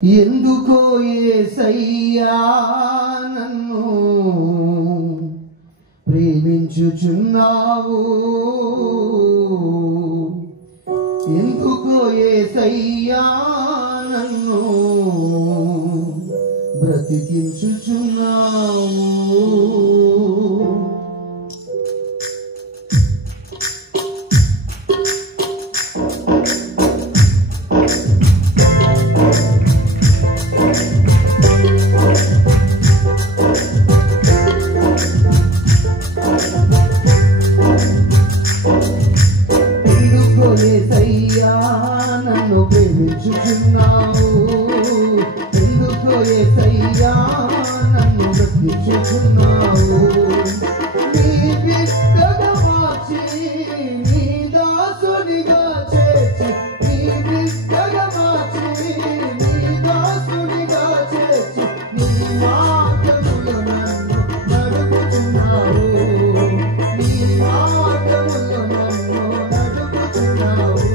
ఎందుకో యేసయ్యా నన్ను ప్రేమించుచున్నావు, ఎందుకో యేసయ్యా నన్ను బ్రతికించుచున్నావు. యేసయ్యా నన్ను ప్రేమించుచున్నావు, ఎందుకో యేసయ్యా నన్ను బ్రతికించుచున్నావు. నీ బిడ్డగా మార్చి నీ దాసునిగా చేర్చి, నీ బిడ్డగా మార్చి నీ దాసునిగా చేర్చి, నీ మార్గములో నన్ను నడుపుచున్నావు, నీ మార్గములో నన్ను నడుపుచున్నావు.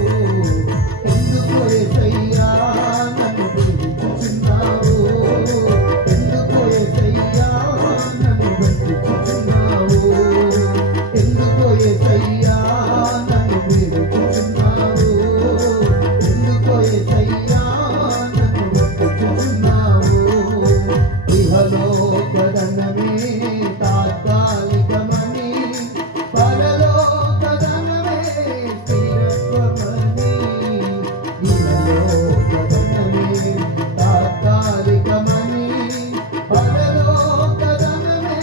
ఎందుకో యేసయ్యా నన్ను ప్రేమించుచున్నావు, ఎందుకో యేసయ్యా నన్ను బ్రతికించుచున్నావు, ఎందుకో యేసయ్యా నన్ను ప్రేమించుచున్నావు, ఎందుకో యేసయ్యా నన్ను బ్రతికించుచున్నావు. ఇహలోక ధనమే తాత్కాలికమని, పరలోక ధనమే స్థిరత్వమని. ఇహలోక ధనమే తాత్కాలికమని, పరలోక ధనమే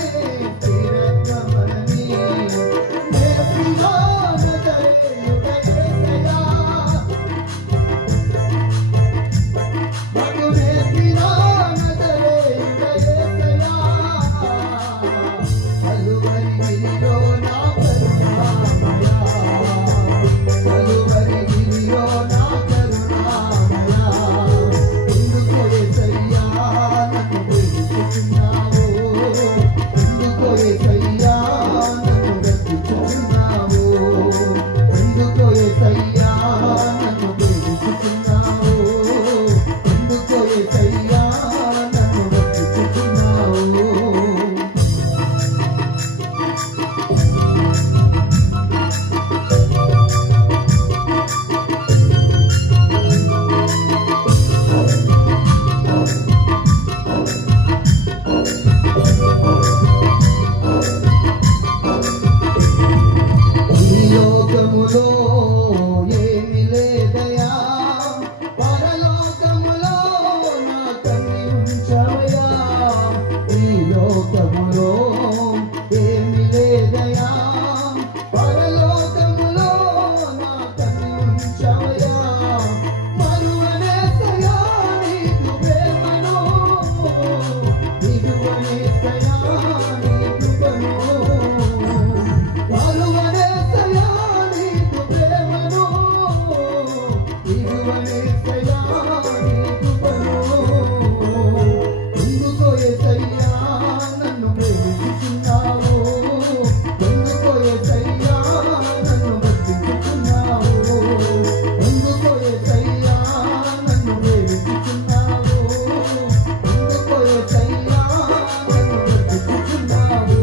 స్థిరత్వమని. నేర్పినా నజరేయుడ యేసయ్యా, నాకు నేర్పినా నజరేయుడ యేసయ్యా. కలువరి గిరిలో నా కరుణామయా, కలువరి గిరిలో నా కరుణామయా. ఎందుకో యేసయ్యా నన్ను ప్రేమించుచున్నావు, ఎందుకో యేసయ్యా నన్ను బ్రతికించుచున్నావు, ఎందుకో యేసయ్యా నన్ను ప్రేమించుచున్నావు, ఎందుకో యేసయ్యా నన్ను బ్రతికించుచున్నావు. ఈ లోకములో ఏమి లేదయా, పరలోకములో నా కన్ని ఉంచవయా. ఈ లోకములో ఏమి లేదయా, పరలోకములో నా కన్ని ఉంచవయా. మరువనేసయా నీకు ప్రేమను, దిగువనేసయా నీ కృపను. మరువనేసయా నీకు ప్రేమను, దిగువనేసయా నీ కృపను. ఎందుకో యేసయ్యా నన్ను ప్రేమించుచున్నావు, ఎందుకో యేసయ్యా నన్ను బ్రతికించుచున్నావు, ఎందుకో యేసయ్యా నన్ను ప్రేమించుచున్నావు, ఎందుకో యేసయ్యా నన్ను బ్రతికించుచున్నావు.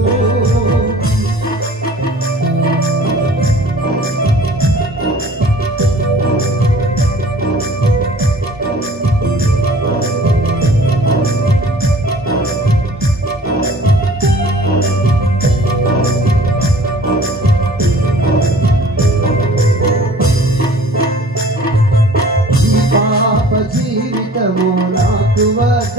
ఈ పాప జీవితము నాకు వద్ద